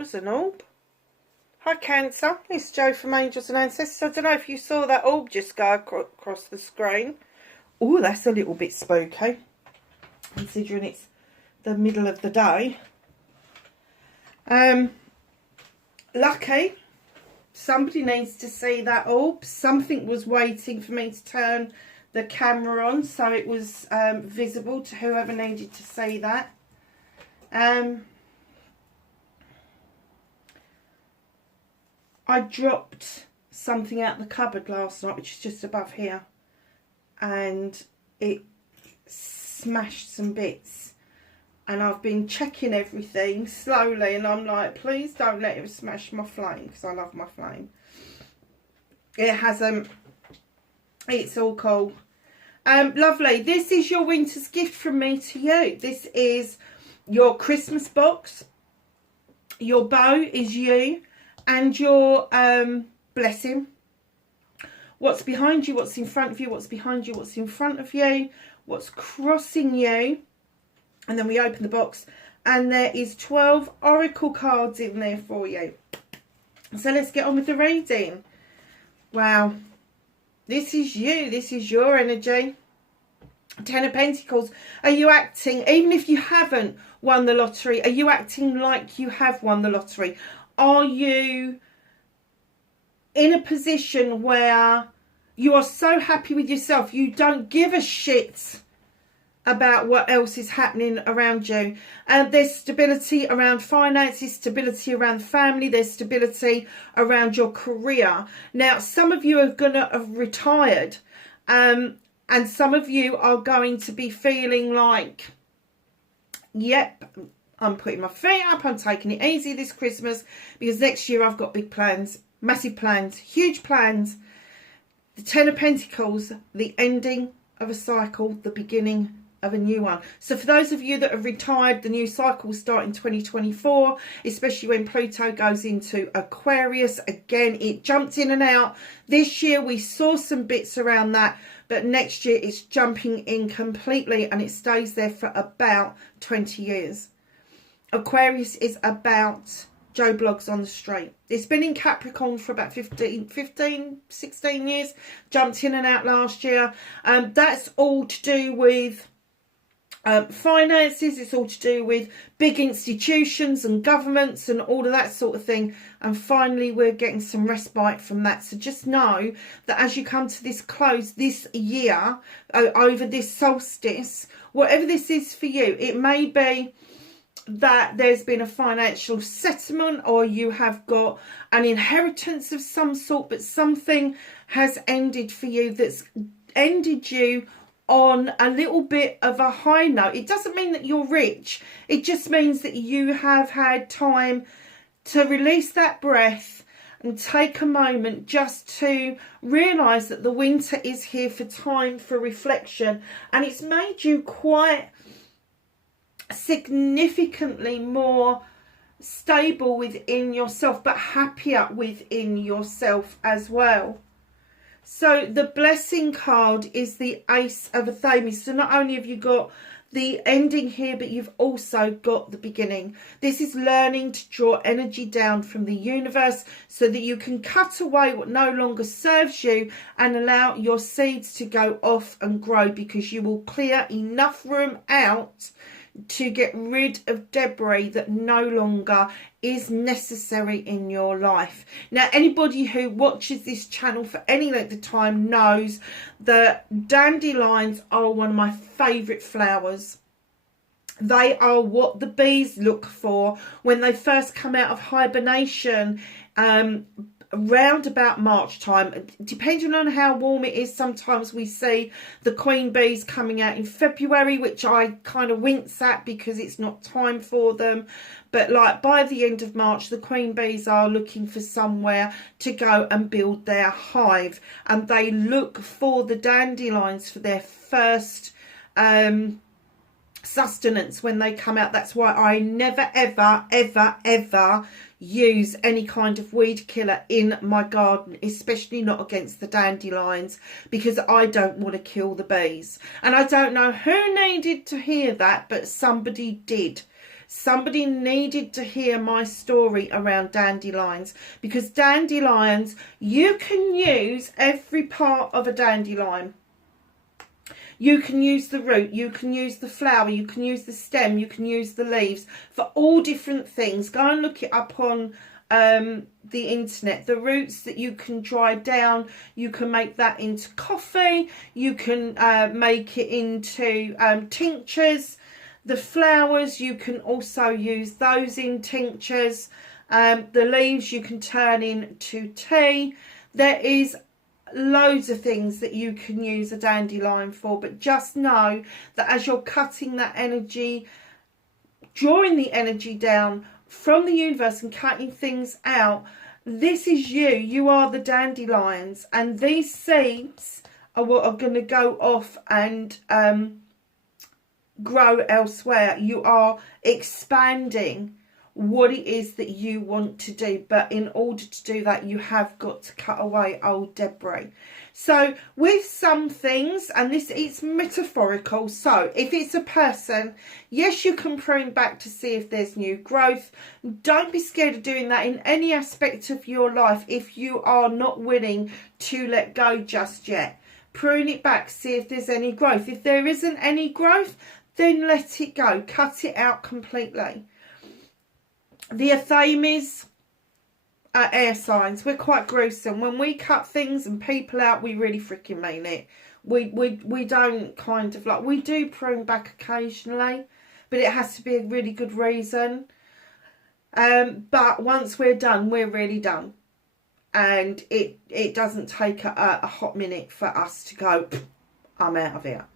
was an orb. Hi Cancer, it's Jo from Angels and Ancestors. I don't know if you saw that orb just go across the screen. Oh, that's a little bit spooky, considering it's the middle of the day. Lucky, somebody needs to see that orb. Something was waiting for me to turn the camera on so it was visible to whoever needed to see that. I dropped something out the cupboard last night, which is just above here, and it smashed some bits. And I've been checking everything slowly, and I'm like, please don't let it smash my flame, because I love my flame. It hasn't. It's all cool. Lovely. This is your winter's gift from me to you. This is your Christmas box. Your bow is you, and your blessing. What's behind you, what's in front of you, what's behind you, what's in front of you, what's crossing you. And then we open the box and there is 12 oracle cards in there for you. So let's get on with the reading. Wow. This is you. This is your energy. 10 of Pentacles. Are you acting, even if you haven't won the lottery, are you acting like you have won the lottery? Are you in a position where you are so happy with yourself, you don't give a shit about what else is happening around you? And there's stability around finances, stability around family, there's stability around your career. Now, some of you are going to have retired, and some of you are going to be feeling like, yep, I'm putting my feet up, I'm taking it easy this Christmas, because next year I've got big plans, massive plans, huge plans. The 10 of Pentacles, the ending of a cycle, the beginning of a new one. So for those of you that have retired, the new cycle will start in 2024, especially when Pluto goes into Aquarius. Again, it jumped in and out. This year we saw some bits around that, but next year it's jumping in completely, and it stays there for about 20 years. Aquarius is about Joe Bloggs on the street. It's been in Capricorn for about 16 years. Jumped in and out last year. That's all to do with finances. It's all to do with big institutions and governments and all of that sort of thing. And finally, we're getting some respite from that. So just know that as you come to this close this year, over this solstice, whatever this is for you, it may be that there's been a financial settlement, or you have got an inheritance of some sort, but something has ended for you that's ended you on a little bit of a high note. It doesn't mean that you're rich. It just means that you have had time to release that breath and take a moment just to realise that the winter is here for time for reflection, and it's made you quite significantly more stable within yourself, but happier within yourself as well. So the blessing card is the Ace of Athames. So not only have you got the ending here, but you've also got the beginning. This is learning to draw energy down from the universe so that you can cut away what no longer serves you and allow your seeds to go off and grow, because you will clear enough room out to get rid of debris that no longer is necessary in your life. Now, anybody who watches this channel for any length of time knows that dandelions are one of my favourite flowers. They are what the bees look for when they first come out of hibernation, around about March time. Depending on how warm it is, sometimes we see the queen bees coming out in February, which I kind of wince at because it's not time for them. But like by the end of March, the queen bees are looking for somewhere to go and build their hive, and they look for the dandelions for their first sustenance when they come out. That's why I never ever use any kind of weed killer in my garden, especially not against the dandelions, because I don't want to kill the bees. And I don't know who needed to hear that, but somebody did. Somebody needed to hear my story around dandelions, because dandelions, you can use every part of a dandelion. You can use the root, you can use the flower, you can use the stem, you can use the leaves for all different things. Go and look it up on the internet. The roots that you can dry down, you can make that into coffee, you can make it into tinctures. The flowers, you can also use those in tinctures. The leaves you can turn into tea. There is loads of things that you can use a dandelion for, but just know that as you're cutting that energy, drawing the energy down from the universe and cutting things out, this is you are the dandelions, and these seeds are what are going to go off and grow elsewhere. You are expanding what it is that you want to do, but in order to do that, you have got to cut away old debris. So with some things, and this, it's metaphorical, so if it's a person, yes, you can prune back to see if there's new growth. Don't be scared of doing that in any aspect of your life if you are not willing to let go just yet. Prune it back, see if there's any growth. If there isn't any growth, then let it go, cut it out completely. The Athames are air signs. We're quite gruesome. When we cut things and people out, we really freaking mean it. We don't kind of like, we do prune back occasionally, but it has to be a really good reason. But once we're done, we're really done. And it doesn't take a hot minute for us to go, I'm out of here.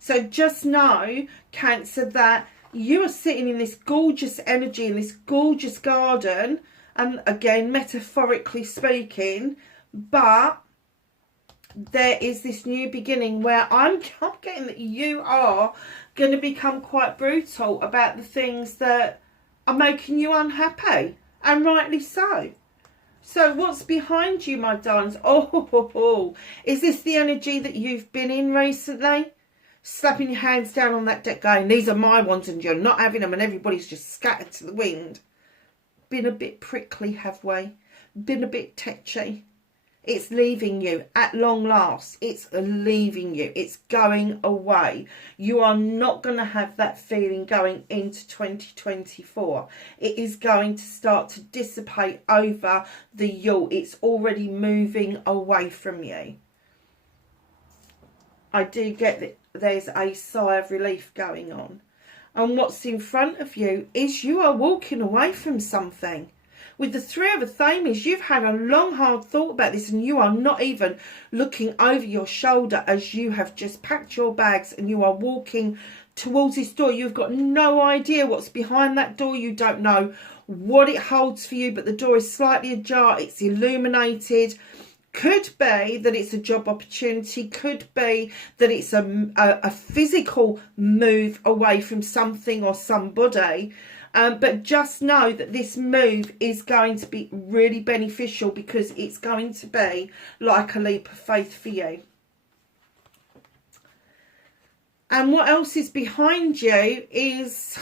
So just know, Cancer, that you are sitting in this gorgeous energy, in this gorgeous garden, and again, metaphorically speaking, but there is this new beginning where I'm getting that you are going to become quite brutal about the things that are making you unhappy, and rightly so. So what's behind you, my darlings? Oh, is this the energy that you've been in recently? Slapping your hands down on that deck going, these are my ones and you're not having them, and everybody's just scattered to the wind. Been a bit prickly, have we? Been a bit tetchy. It's leaving you at long last. It's leaving you. It's going away. You are not going to have that feeling going into 2024. It is going to start to dissipate over the Yule. It's already moving away from you. I do get that there's a sigh of relief going on. And what's in front of you is you are walking away from something. With the Three of Athames, you've had a long, hard thought about this, and you are not even looking over your shoulder as you have just packed your bags and you are walking towards this door. You've got no idea what's behind that door. You don't know what it holds for you, but the door is slightly ajar. It's illuminated. Could be that it's a job opportunity, could be that it's a physical move away from something or somebody. But just know that this move is going to be really beneficial, because it's going to be like a leap of faith for you. And what else is behind you is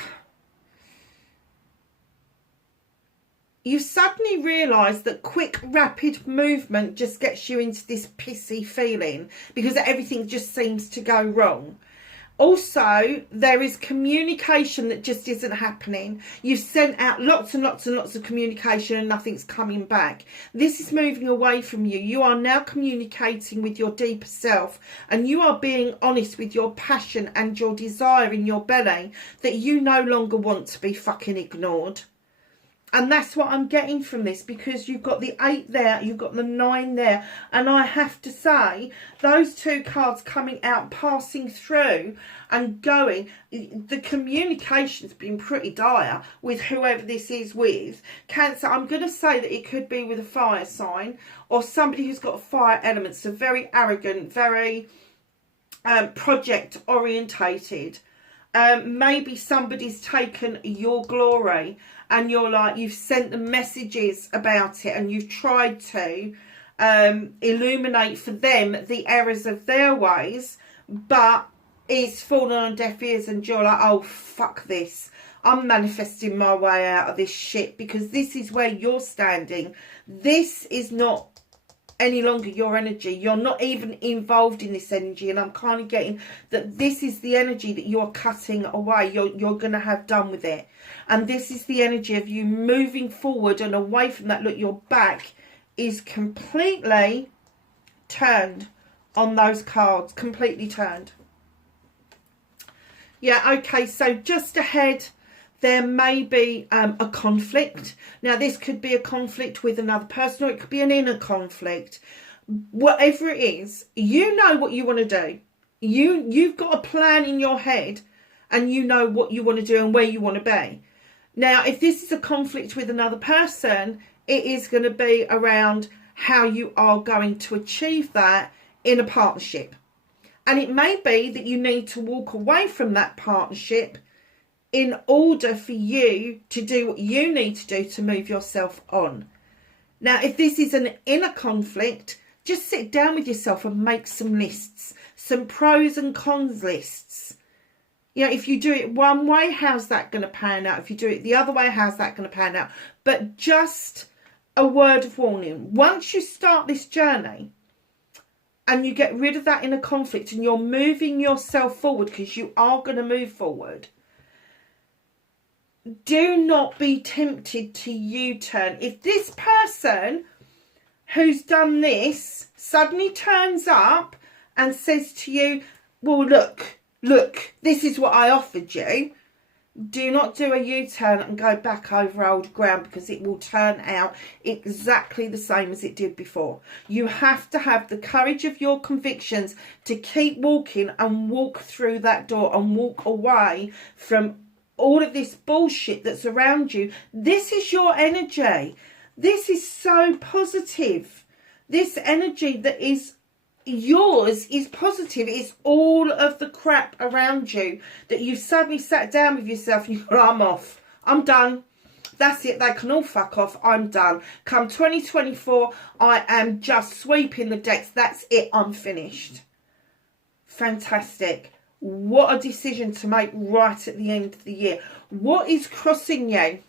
you suddenly realise that quick, rapid movement just gets you into this pissy feeling because everything just seems to go wrong. Also, there is communication that just isn't happening. You've sent out lots and lots and lots of communication and nothing's coming back. This is moving away from you. You are now communicating with your deeper self, and you are being honest with your passion and your desire in your belly that you no longer want to be fucking ignored. And that's what I'm getting from this, because you've got the 8 there, you've got the 9 there. And I have to say, those 2 cards coming out, passing through and going, the communication's been pretty dire with whoever this is with. Cancer, I'm going to say that it could be with a fire sign or somebody who's got fire elements, so very arrogant, very project orientated. Maybe somebody's taken your glory and you're like, you've sent them messages about it and you've tried to illuminate for them the errors of their ways, but it's fallen on deaf ears and you're like, oh, fuck this. I'm manifesting my way out of this shit, because this is where you're standing. This is not any longer your energy. You're not even involved in this energy, and I'm kind of getting that this is the energy that you're cutting away. You're going to have done with it, and this is the energy of you moving forward and away from that. Look, your back is completely turned on those cards, completely turned. Yeah, okay, so just ahead there may be a conflict. Now, this could be a conflict with another person, or it could be an inner conflict. Whatever it is, you know what you want to do. You've got a plan in your head, and you know what you want to do and where you want to be. Now, if this is a conflict with another person, it is going to be around how you are going to achieve that in a partnership. And it may be that you need to walk away from that partnership in order for you to do what you need to do to move yourself on. Now, if this is an inner conflict, just sit down with yourself and make some lists, some pros and cons lists. You know, if you do it one way, how's that going to pan out? If you do it the other way, how's that going to pan out? But just a word of warning. Once you start this journey and you get rid of that inner conflict and you're moving yourself forward, because you are going to move forward, do not be tempted to U-turn. If this person who's done this suddenly turns up and says to you, well, look, this is what I offered you, do not do a U-turn and go back over old ground, because it will turn out exactly the same as it did before. You have to have the courage of your convictions to keep walking and walk through that door and walk away from all of this bullshit that's around you. This is your energy. This is so positive. This energy that is yours is positive. It's all of the crap around you that you've suddenly sat down with yourself and you go, I'm off. I'm done. That's it. They can all fuck off. I'm done. Come 2024, I am just sweeping the decks. That's it. I'm finished. Fantastic. What a decision to make right at the end of the year. What is crossing you?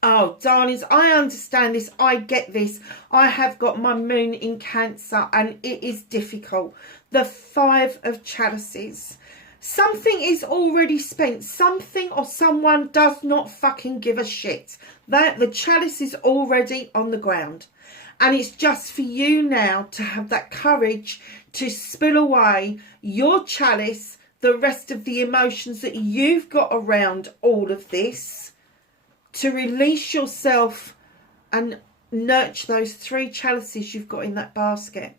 Oh, darlings, I understand this. I get this. I have got my moon in Cancer, and it is difficult. The 5 of Chalices. Something is already spent. Something or someone does not fucking give a shit. That the chalice is already on the ground. And it's just for you now to have that courage to spill away your chalice, the rest of the emotions that you've got around all of this, to release yourself and nurture those 3 chalices you've got in that basket.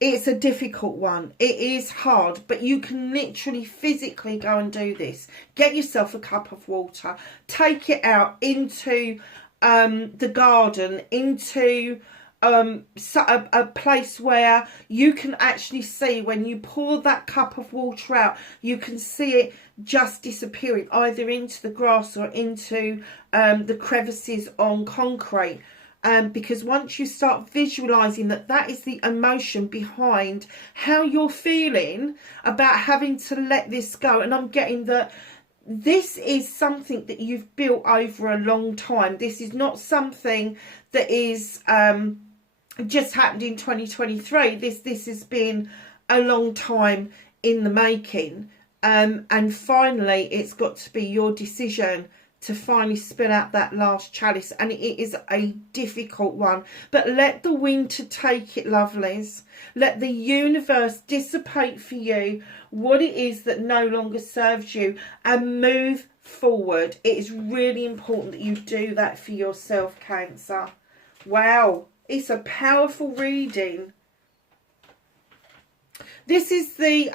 It's a difficult one. It is hard, but you can literally physically go and do this. Get yourself a cup of water, take it out into the garden, into a place where you can actually see, when you pour that cup of water out, you can see it just disappearing either into the grass or into the crevices on concrete. Because once you start visualizing that is the emotion behind how you're feeling about having to let this go, and I'm getting that this is something that you've built over a long time. This is not something that is just happened in 2023. This has been a long time in the making, and finally it's got to be your decision to finally spill out that last chalice, and it is a difficult one. But let the winter take it, lovelies. Let the universe dissipate for you what it is that no longer serves you, and move forward. It is really important that you do that for yourself, Cancer. Wow, it's a powerful reading. This is the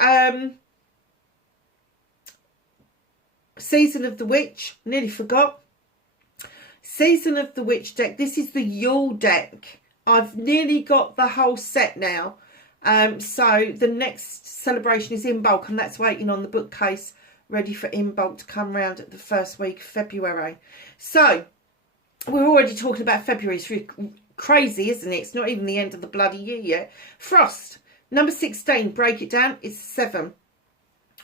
Season of the Witch. Nearly forgot. Season of the Witch deck. This is the Yule deck. I've nearly got the whole set now. So the next celebration is in bulk, and that's waiting on the bookcase, ready for in bulk to come round at the first week of February. So we're already talking about February. It's really crazy, isn't it? It's not even the end of the bloody year yet. Frost. Number 16. Break it down. It's 7.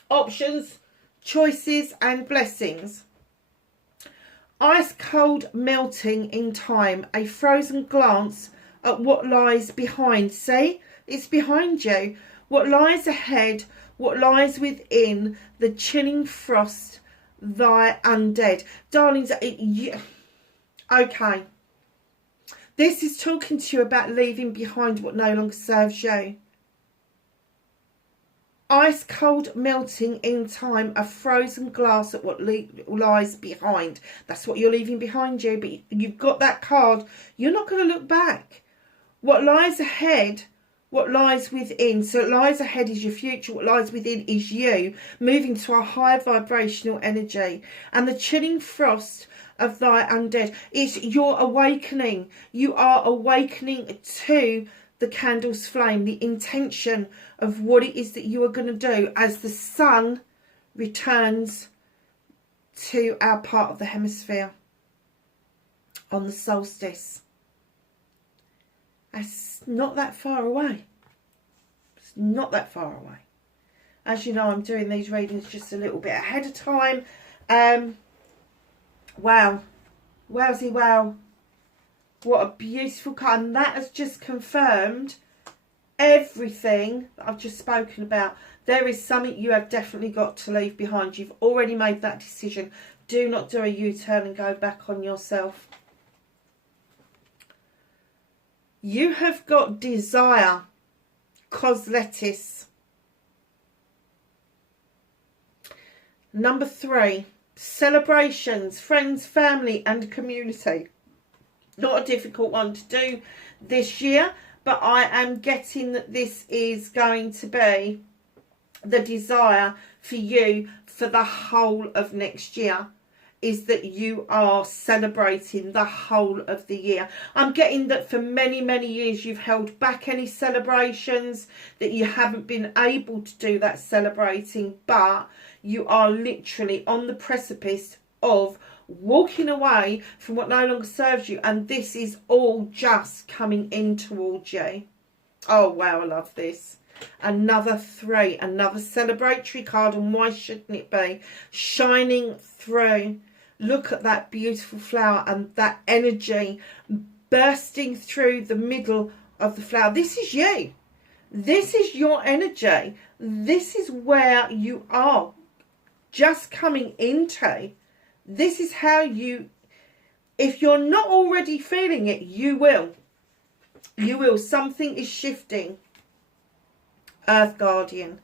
Options. choices and blessings. Ice cold melting in time, a frozen glance at what lies behind. See, it's behind you. What lies ahead, what lies within, the chilling frost, thy undead. Darlings, okay. This is talking to you about leaving behind what no longer serves you. Ice cold melting in time, a frozen glass at what lies behind. That's what you're leaving behind you, but you've got that card. You're not going to look back. What lies ahead, what lies within. So what lies ahead is your future. What lies within is you moving to a higher vibrational energy. And the chilling frost of thy undead is your awakening. You are awakening to the candle's flame, the intention of what it is that you are going to do as the sun returns to our part of the hemisphere on the solstice. It's not that far away. It's not that far away. As you know, I'm doing these readings just a little bit ahead of time. Wow. Wowsy wow. What a beautiful card. And that has just confirmed everything that I've just spoken about. There is something you have definitely got to leave behind. You've already made that decision. Do not do a U-turn and go back on yourself. You have got desire, cosletis. Number 3, celebrations, friends, family and community. Not a difficult one to do this year, but I am getting that this is going to be the desire for you for the whole of next year, is that you are celebrating the whole of the year. I'm getting that for many, many years you've held back any celebrations, that you haven't been able to do that celebrating, but you are literally on the precipice of walking away from what no longer serves you, and this is all just coming in towards you. Oh wow, I love this. Another 3, another celebratory card, and why shouldn't it be? Shining through. Look at that beautiful flower and that energy bursting through the middle of the flower. This is you. This is your energy. This is where you are just coming into. This is how you, if you're not already feeling it, you will. You will. Something is shifting. Earth Guardian.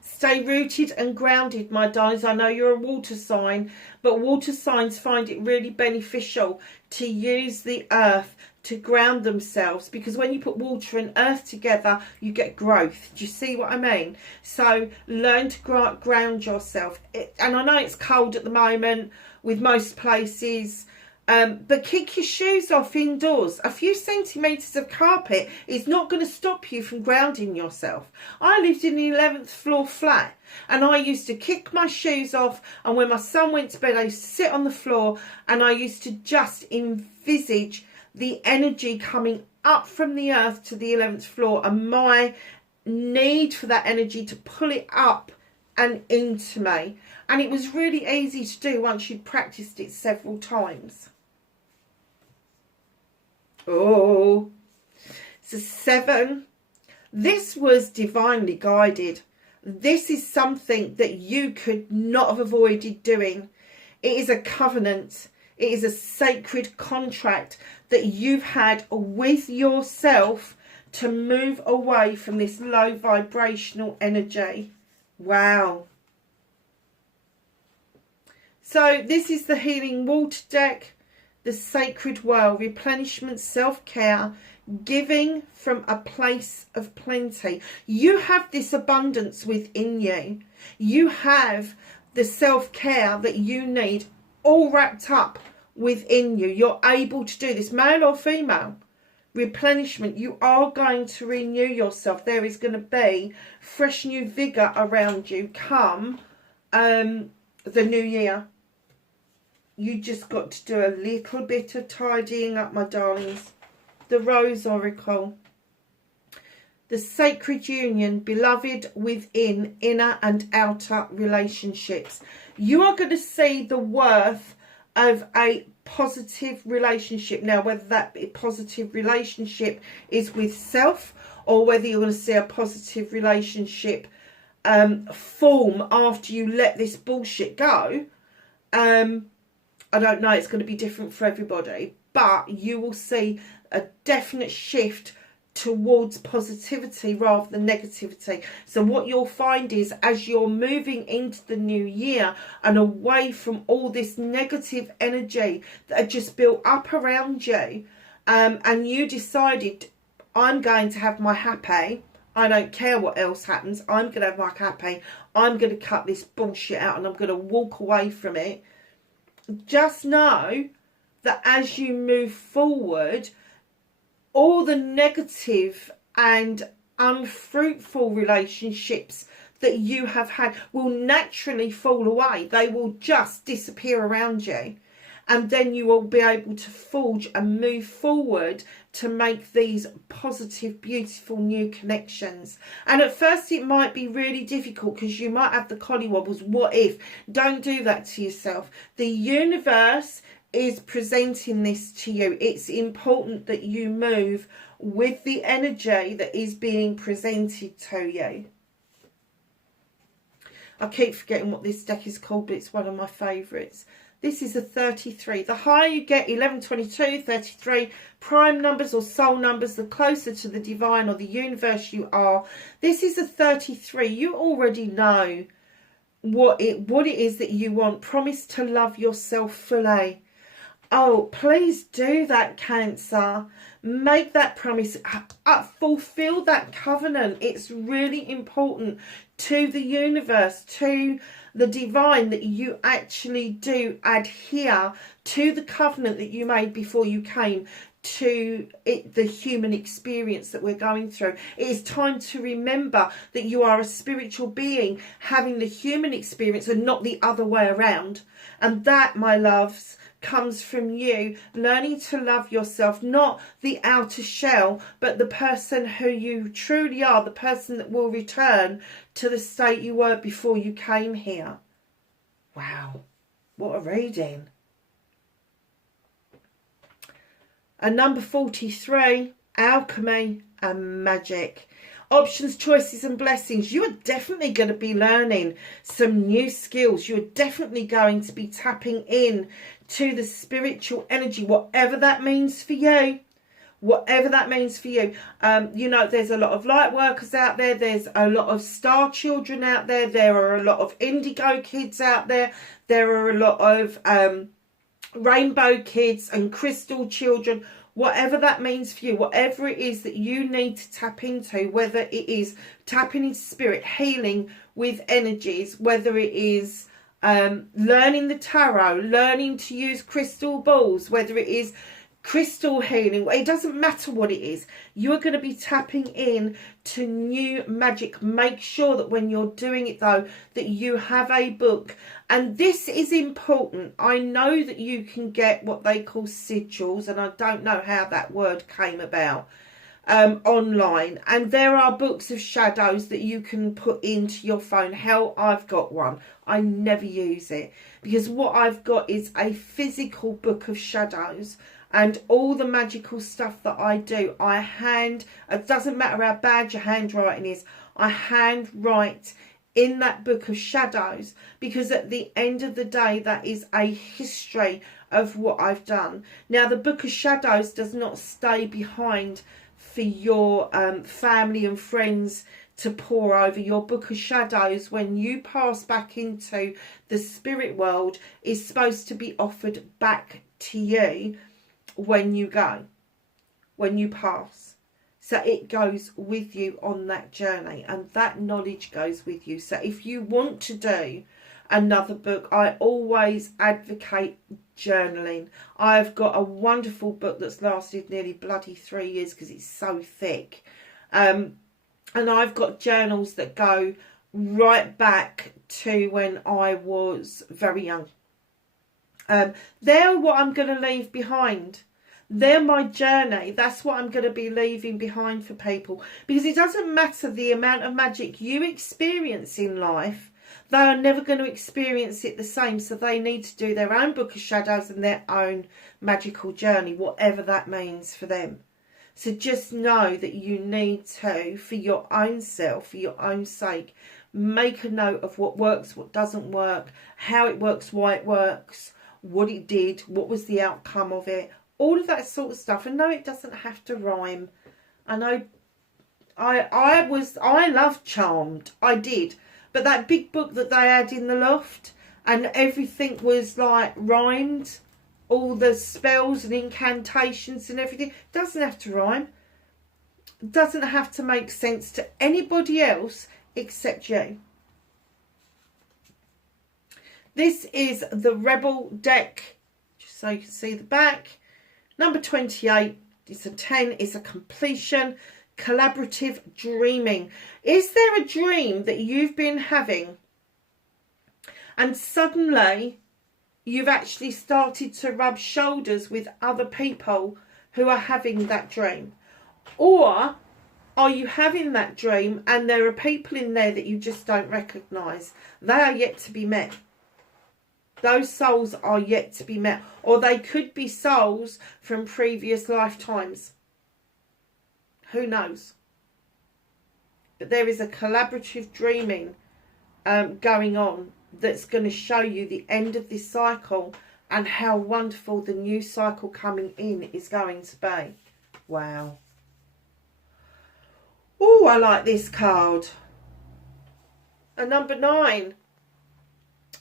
Stay rooted and grounded, my darlings. I know you're a water sign, but water signs find it really beneficial to use the earth to ground themselves, because when you put water and earth together, you get growth. Do you see what I mean? So learn to ground yourself. And I know it's cold at the moment with most places, but kick your shoes off indoors. A few centimetres of carpet is not going to stop you from grounding yourself. I lived in the 11th floor flat, and I used to kick my shoes off, and when my son went to bed I used to sit on the floor, and I used to just envisage the energy coming up from the earth to the 11th floor, and my need for that energy to pull it up and into me. And it was really easy to do once you'd practiced it several times. Oh, it's a 7. This was divinely guided. This is something that you could not have avoided doing. It is a covenant. It is a sacred contract that you've had with yourself to move away from this low vibrational energy. Wow. So this is the Healing Water deck, the Sacred Well, replenishment, self-care, giving from a place of plenty. You have this abundance within you. You have the self-care that you need all wrapped up within you. You're able to do this, male or female. Replenishment, you are going to renew yourself. There is going to be fresh new vigour around you come the new year. You just got to do a little bit of tidying up, my darlings. The Rose Oracle. the sacred union, beloved within, inner and outer relationships. You are going to see the worth of a positive relationship. Now, whether that positive relationship is with self, or whether you're going to see a positive relationship form after you let this bullshit go, I don't know. It's going to be different for everybody, but you will see a definite shift towards positivity rather than negativity. So what you'll find is, as you're moving into the new year and away from all this negative energy that had just built up around you, and you decided, I'm going to have my happy, I don't care what else happens, I'm going to have my happy, I'm going to cut this bullshit out and I'm going to walk away from it. Just know that as you move forward, all the negative and unfruitful relationships that you have had will naturally fall away. They will just disappear around you. And then you will be able to forge and move forward to make these positive, beautiful new connections. And at first it might be really difficult because you might have the collywobbles. What if? Don't do that to yourself. The universe is presenting this to you. It's important that you move with the energy that is being presented to you. I keep forgetting what this deck is called, but it's one of my favourites. This is a 33. The higher you get, 11, 22, 33, prime numbers or soul numbers, the closer to the divine or the universe you are. This is a 33. You already know what it is that you want. Promise to love yourself fully. Oh, please do that, Cancer. Make that promise. Fulfill that covenant. It's really important to the universe, to the divine, that you actually do adhere to the covenant that you made before you came to the human experience that we're going through. It is time to remember that you are a spiritual being having the human experience and not the other way around. And that, my loves, comes from you learning to love yourself, not the outer shell, but the person who you truly are, the person that will return to the state you were before you came here. Wow, what a reading. And number 43, alchemy and magic. Options, choices and blessings. You are definitely going to be learning some new skills. You're definitely going to be tapping in to the spiritual energy, whatever that means for you. Whatever that means for you. You know, there's a lot of light workers out there. There's a lot of star children out there. There are a lot of indigo kids out there. There are a lot of rainbow kids and crystal children. Whatever that means for you, whatever it is that you need to tap into, whether it is tapping into spirit, healing with energies, whether it is learning the tarot, learning to use crystal balls, whether it is crystal healing, it doesn't matter what it is. You're going to be tapping in to new magic. Make sure that when you're doing it, though, that you have a book. And this is important. I know that you can get what they call sigils, and I don't know how that word came about, online. And there are books of shadows that you can put into your phone. Hell, I've got one. I never use it because what I've got is a physical book of shadows. And all the magical stuff that I do, it doesn't matter how bad your handwriting is, I handwrite in that book of shadows, because at the end of the day, that is a history of what I've done. Now, the book of shadows does not stay behind for your family and friends to pour over. Your book of shadows, when you pass back into the spirit world, is supposed to be offered back to you when you go, when you pass. So it goes with you on that journey, and that knowledge goes with you. So if you want to do another book, I always advocate journaling. I've got a wonderful book that's lasted nearly bloody 3 years because it's so thick. And I've got journals that go right back to when I was very young. They're what I'm going to leave behind. They're my journey. That's what I'm going to be leaving behind for people. Because it doesn't matter the amount of magic you experience in life, they are never going to experience it the same. So they need to do their own book of shadows and their own magical journey, whatever that means for them. So just know that you need to, for your own self, for your own sake, make a note of what works, what doesn't work, how it works, why it works, what it did, what was the outcome of it, all of that sort of stuff. And no, it doesn't have to rhyme. I know I loved Charmed. I did. But that big book that they had in the loft and everything was like rhymed, all the spells and incantations and everything, doesn't have to rhyme. Doesn't have to make sense to anybody else except you. This is the Rebel deck, just so you can see the back. Number 28, it's a 10, it's a completion, collaborative dreaming. Is there a dream that you've been having and suddenly you've actually started to rub shoulders with other people who are having that dream? Or are you having that dream and there are people in there that you just don't recognise? They are yet to be met. Those souls are yet to be met. Or they could be souls from previous lifetimes. Who knows? But there is a collaborative dreaming going on that's going to show you the end of this cycle and how wonderful the new cycle coming in is going to be. Wow. Oh, I like this card. And number 9.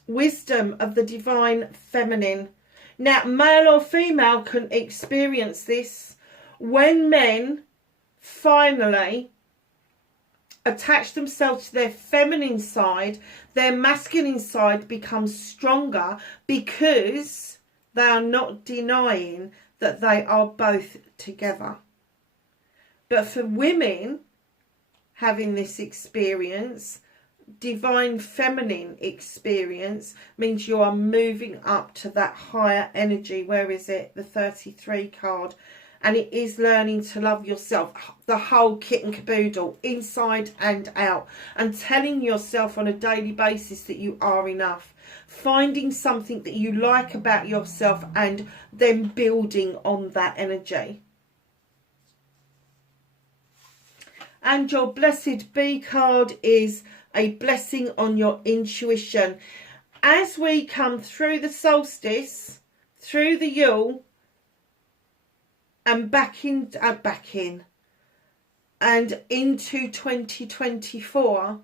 Wisdom of the Divine Feminine. Now, male or female can experience this when men finally attach themselves to their feminine side, their masculine side becomes stronger because they are not denying that they are both together. But for women having this experience, divine feminine experience, means you are moving up to that higher energy. Where is it? The 33 card. And it is learning to love yourself, the whole kit and caboodle, inside and out. And telling yourself on a daily basis that you are enough. Finding something that you like about yourself and then building on that energy. And your Blessed Bee card is a blessing on your intuition. As we come through the solstice, through the Yule, and back in and into 2024,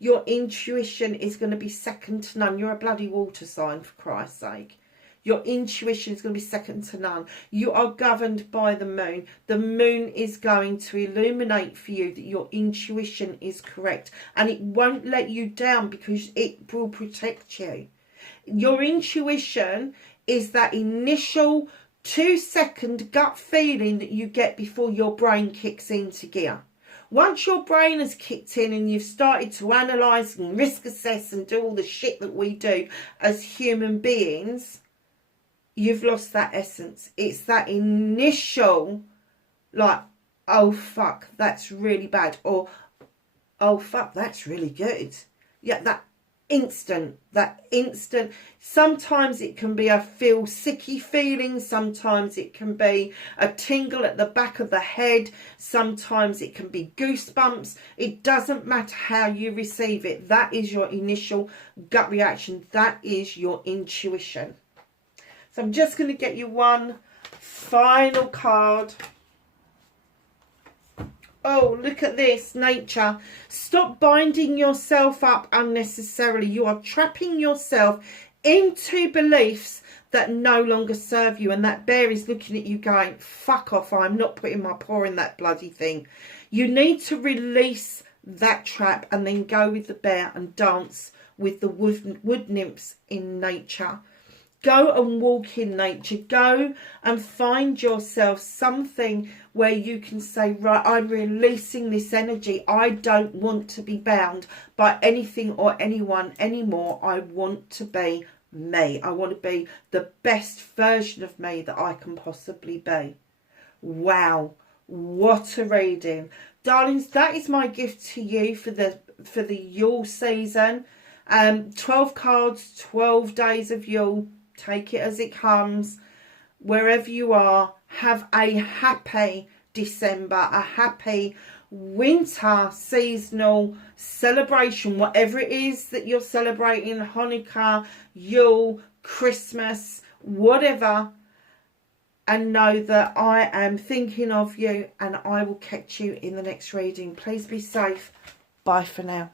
your intuition is going to be second to none. You're a bloody water sign, for Christ's sake. Your intuition is going to be second to none. You are governed by the moon. The moon is going to illuminate for you that your intuition is correct. And it won't let you down because it will protect you. Your intuition is that initial 2-second gut feeling that you get before your brain kicks into gear. Once your brain has kicked in and you've started to analyse and risk assess and do all the shit that we do as human beings, you've lost that essence. It's that initial, like, oh fuck, that's really bad, or oh fuck, that's really good. Yeah, that instant. Sometimes it can be a feel sicky feeling, sometimes it can be a tingle at the back of the head, sometimes it can be goosebumps. It doesn't matter how you receive it. That is your initial gut reaction. That is your intuition. So I'm just going to get you one final card. Oh, look at this, nature. Stop binding yourself up unnecessarily. You are trapping yourself into beliefs that no longer serve you. And that bear is looking at you going, fuck off, I'm not putting my paw in that bloody thing. You need to release that trap and then go with the bear and dance with the wood nymphs in nature. Go and walk in nature. Go and find yourself something where you can say, right, I'm releasing this energy. I don't want to be bound by anything or anyone anymore. I want to be me. I want to be the best version of me that I can possibly be. Wow, what a reading. Darlings, that is my gift to you for the Yule season. 12 cards, 12 days of Yule. Take it as it comes. Wherever you are, have a happy December, a happy winter seasonal celebration, whatever it is that you're celebrating, Hanukkah, Yule, Christmas, whatever. And know that I am thinking of you, and I will catch you in the next reading. Please be safe. Bye for now.